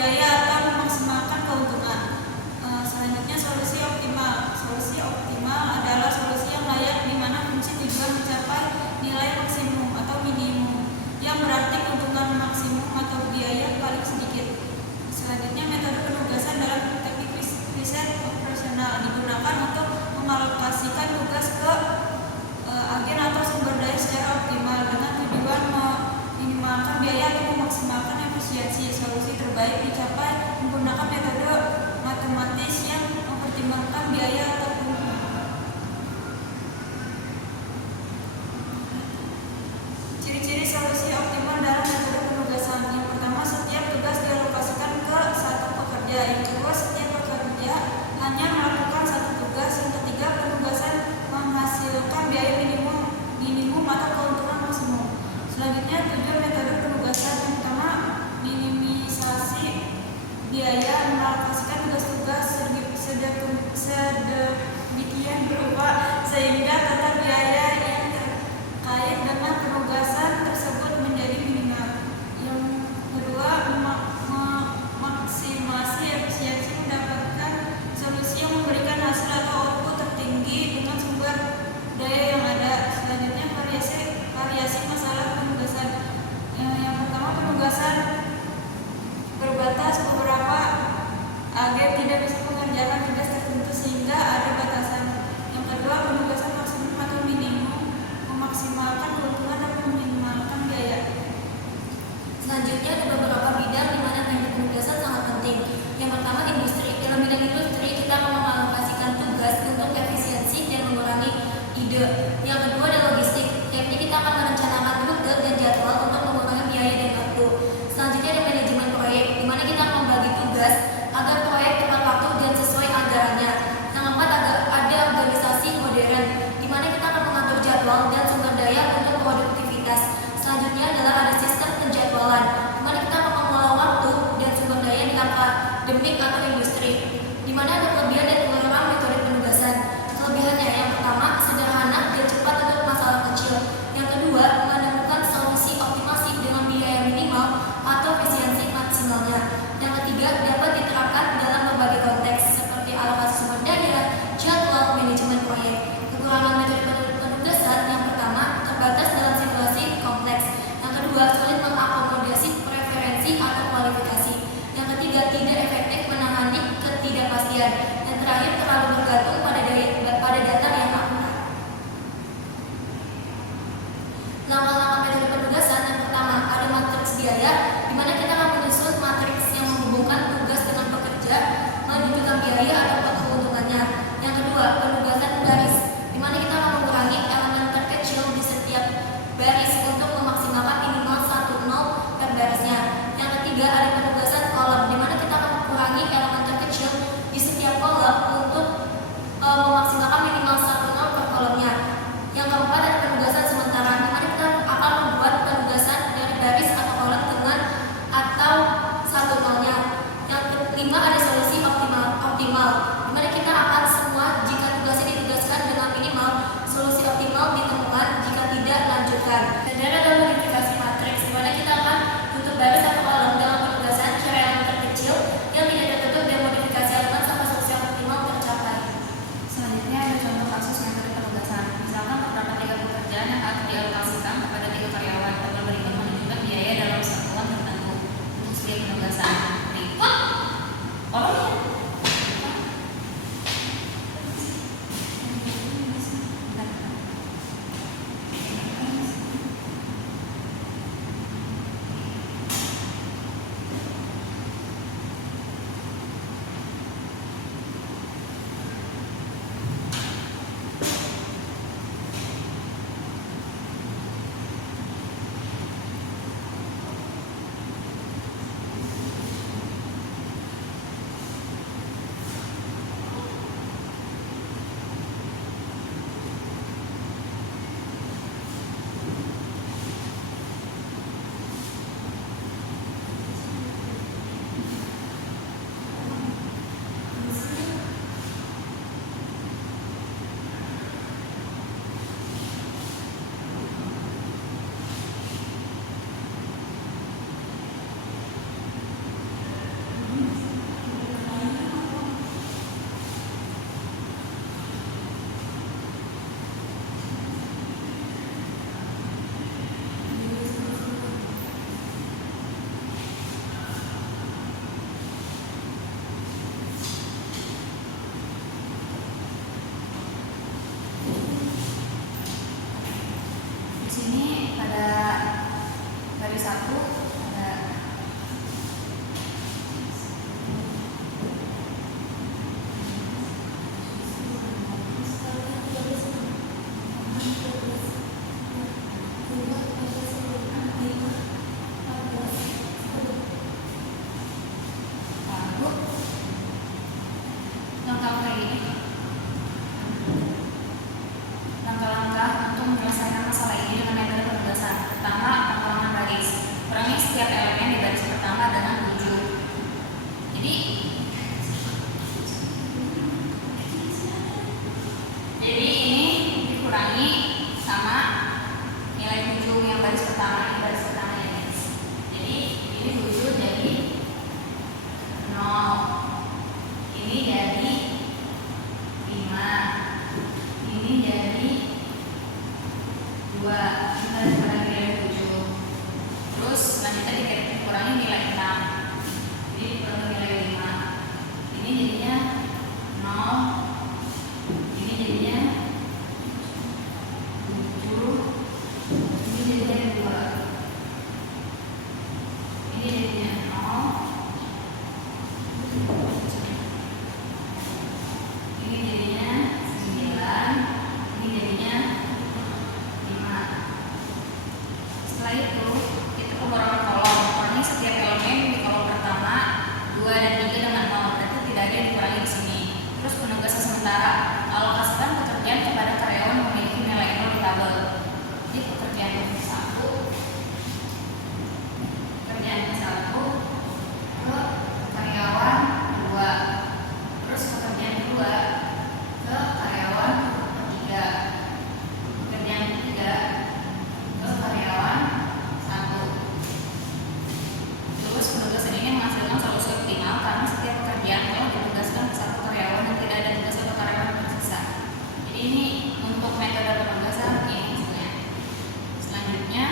biaya atau memaksimalkan keuntungan. Selanjutnya solusi optimal. Solusi optimal adalah solusi yang layak di mana fungsi tujuan mencapai nilai maksimum atau minimum, yang berarti keuntungan maksimum atau biaya paling sedikit. Selanjutnya metode penugasan dalam teknik riset operasional digunakan untuk mengalokasikan tugas ke agen atau sumber daya secara optimal dengan tujuan meminimalkan biaya atau memaksimalkan efisiensi. Solusi terbaik dicapai menggunakan metode matematis yang mempertimbangkan biaya atau keuntungan. Ciri-ciri solusi optimal dalam metode penugasan. Yang pertama, setiap tugas dialokasikan ke satu pekerja. Yang kedua, setiap pekerja hanya melakukan satu tugas. Yang ketiga, penugasan menghasilkan biaya minimum atau keuntungan maksimum. Selanjutnya, tujuan metode penugasan. Yang pertama, minimisasi biaya, mengalokasikan tugas-tugas sedemikian rupa sehingga total biaya yang terkait dengan penugasan tersebut menjadi minimal. Yang kedua, maksimasi efisiensi, mendapatkan solusi yang memberikan hasil atau output tertinggi dengan sumber daya yang ada. Selanjutnya, variasi masalah penugasan. Yang pertama, penugasan berbatas, beberapa agen tidak bisa mengerjakan tugas tertentu sehingga ada batasan. Yang kedua, penugasan maksimum atau minimum, memaksimalkan keuntungan dan meminimalkan biaya. Selanjutnya ada beberapa bidang di mana teknik penugasan sangat penting. Yang pertama, industri. Dalam bidang industri kita akan mengalokasikan tugas untuk efisiensi dan mengurangi ide. Yang kedua ada logistik, yakni kita akan merencanakan rute dan jadwal untuk mengurangi biaya dan waktu. Selanjutnya ada manajemen proyek, di mana kita akan membagi tugas agar proyek tepat waktu dan sesuai anggarannya. Yang keempat ada organisasi modern, di mana kita akan mengatur jadwal dan sumber daya untuk produktivitas. Selanjutnya adalah ada sistem penjadwalan, di mana kita akan mengelola waktu dan sumber daya di akademik atau industri. Di mana ada kelebihan dan kekurangan metode penugasan. Kelebihannya yang pertama, sederhana dan cepat untuk masalah kecil. Yang kedua, menemukan solusi optimasi dengan biaya minimal atau efisiensi maksimalnya. Yang ketiga, dapat diterapkan dalam berbagai konteks seperti alokasi sumber daya, jadwal, manajemen proyek. Kekurangan metode penugasan yang pertama, terbatas dalam situasi kompleks. Yang kedua, sulit mengakomodasi preferensi atau kualifikasi. Yang ketiga, tidak efektif menangani ketidakpastian. Dan terakhir, terlalu bergantung pada data yang akurat. Langkah-langkah metode penugasan yang pertama, ada matriks biaya, di mana kita akan menyusun matriks yang menghubungkan tugas dengan pekerja, menunjukkan biaya atau keuntungannya. Yang kedua, penugasan baris, di mana kita akan mengurangi elemen terkecil di setiap baris untuk memaksimalkan minimal 1 nol per barisnya. Yang ketiga, ada penugasan kolom, di mana kita akan mengurangi elemen terkecil di setiap kolom untuk jadinya 0, ini jadinya 9, ini jadinya 5. Setelah itu kita pemrograman kolom. Pokoknya setiap elemen di kolom pertama 2 dan 3 dengan 0, berarti tidak ada yang dikurangi di sini. Terus penugasan sementara, alokasikan pekerjaan kepada karyawan memiliki nilai 0 di tabel. Jadi pekerjaan 1 ke karyawan 2, terus pekerjaan 2 ke karyawan 3, pekerjaan 3 ke karyawan 1. Terus penugasan ini menghasilkan solusi optimal karena setiap pekerjaan telah ditugaskan ke satu karyawan dan tidak ada tugas atau karyawan yang tersisa. Jadi ini untuk metode penugasan ini maksudnya. Selanjutnya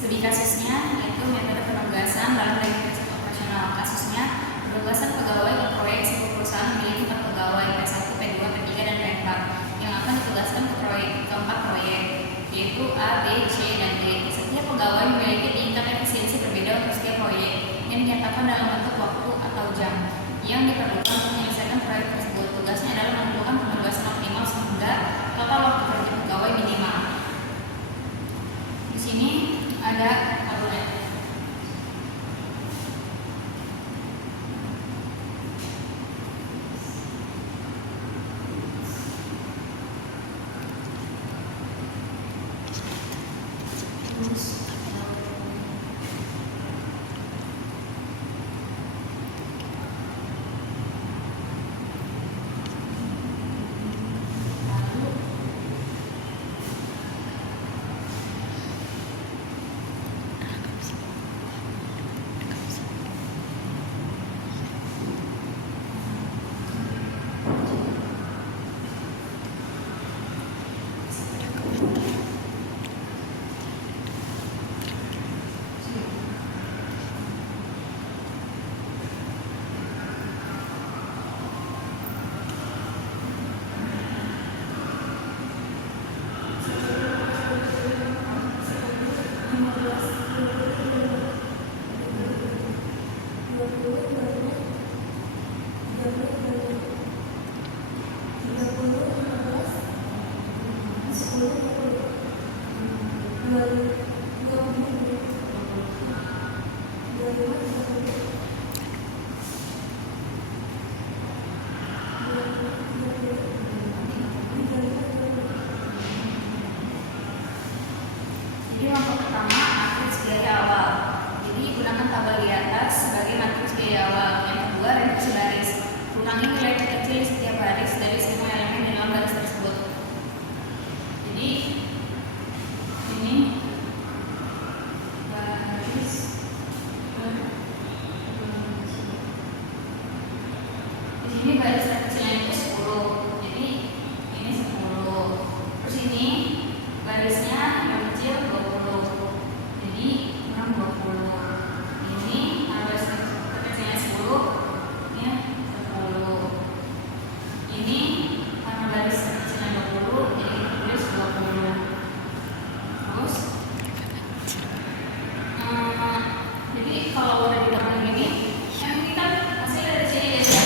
studi kasusnya yaitu metode penugasan dalam registrasi operasional. Kasusnya penugasan pegawai ke proyek sebuah perusahaan memiliki 4 pegawai P1, P2, P3 dan P4 yang akan ditugaskan ke empat proyek yaitu A, B, C, dan D. Setiap pegawai memiliki tingkat efisiensi berbeda untuk setiap proyek yang dinyatakan dalam bentuk waktu atau jam yang diperlukan untuk menyelesaikan proyek tersebut. Tugasnya adalah menentukan penugasan optimal sehingga total waktu kerja pegawai minimal. Di sini ada tabelnya. Jadi untuk pertama matriks biaya awal. Jadi gunakan tabel di atas sebagai matriks biaya awal. Yang kedua reduksi baris. Kurangi nilai terkecil di setiap baris dari semua elemen di dalam baris tersebut. Jadi ini baris di sini baris terkecilnya itu 10. Jadi ini 10. Terus ini barisnya yang kecil 20. Jadi kurang 20. Ini baris terkecilnya 10. Ini 10. Ini karena baris terkecilnya 20, jadi kita tulis 20. Terus jadi kalau udah di dalam ini, yang kita hasil dari sini ya.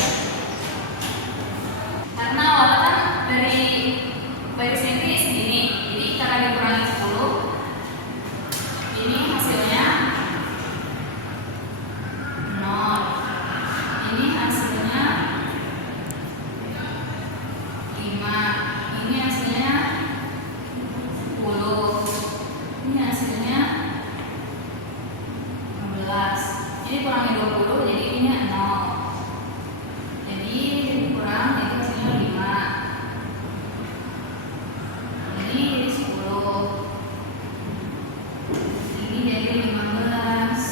Ini kurangi 20 jadi ininya 0. Jadi kurang itu hasilnya 5. Jadi 10. Ini jadi 15.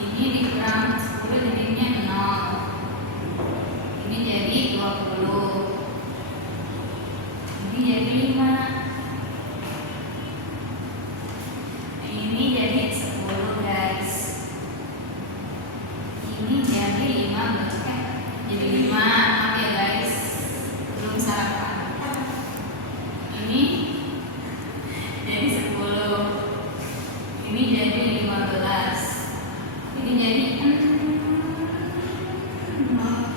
Ini dikurang 10 jadinya 0. Ini jadi 20. Ini jadi 5. Ini jadi 10 guys. Ini jadi 5 jadi 5. Maaf ya guys, belum sarapan. Ini jadi 10. Ini jadi 15. Ini jadi 6. Nah,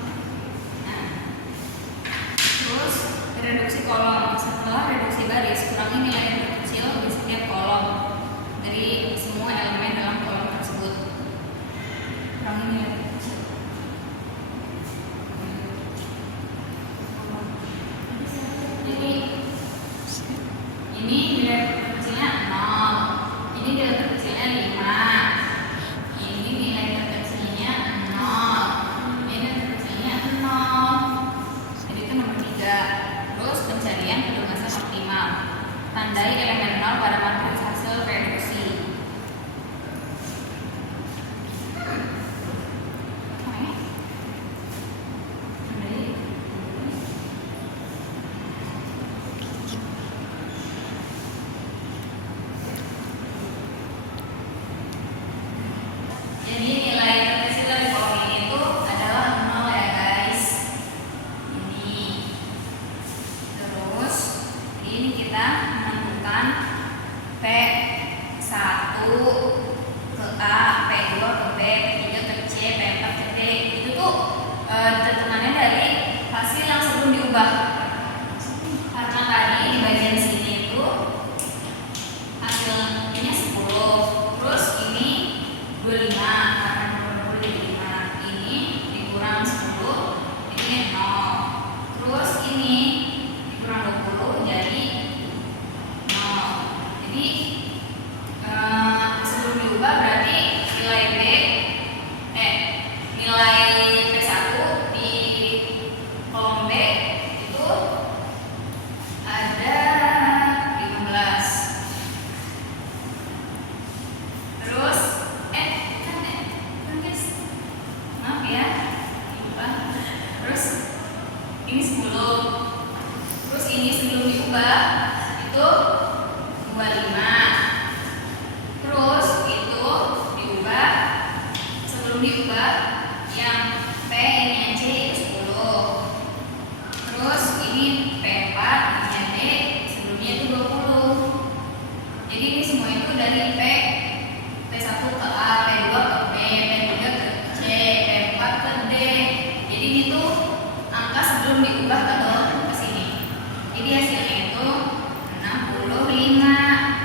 terus reduksi kolom. Setelah reduksi baris, kurangi nilai terkecil di setiap kolom dari semua elemen dalam kolom tersebut. Kurangi nilai terkecil. Jadi ini nilai terkecilnya 0. Ini nilai terkecilnya 5. Ini nilai terkecilnya 0. Ini nilai terkecilnya 0. Jadi itu nomor 3. Terus pencarian pelunasan optimal. Tandai elemen 0 pada matris hasil reduksi. Jadi nilai terkecil dari kolom ini itu adalah 0 ya guys. Ini. Terus ini kita menentukan P1 ke A, P2 ke B, P3 ke C, P4 ke D. Itu tuh ditentukannya dari hasil yang sebelum diubah. Karena tadi di bagian sini itu hasilnya 10. Terus ini 25 karena nomor 25. Ini dikurang 10 ini 0. Terus ini dikurang 20 jadi 0. Jadi sebelum diubah berarti nilai nilai P1 di kolom B itu ada 15. Terus guys, maaf ya, lupa. Terus ini 10. Terus ini sebelum diubah itu 25. Terus itu diubah sebelum diubah yang P ini yang C itu 10. Terus ini P4 ini yang D sebelumnya itu 20. Jadi ini semua itu dari P1 ke A, P2 ke B, P3 ke C, P4 ke D. Jadi ini tuh angka sebelum diubah ke sini. Jadi hasilnya itu 65.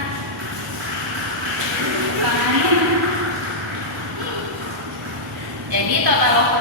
Jadi total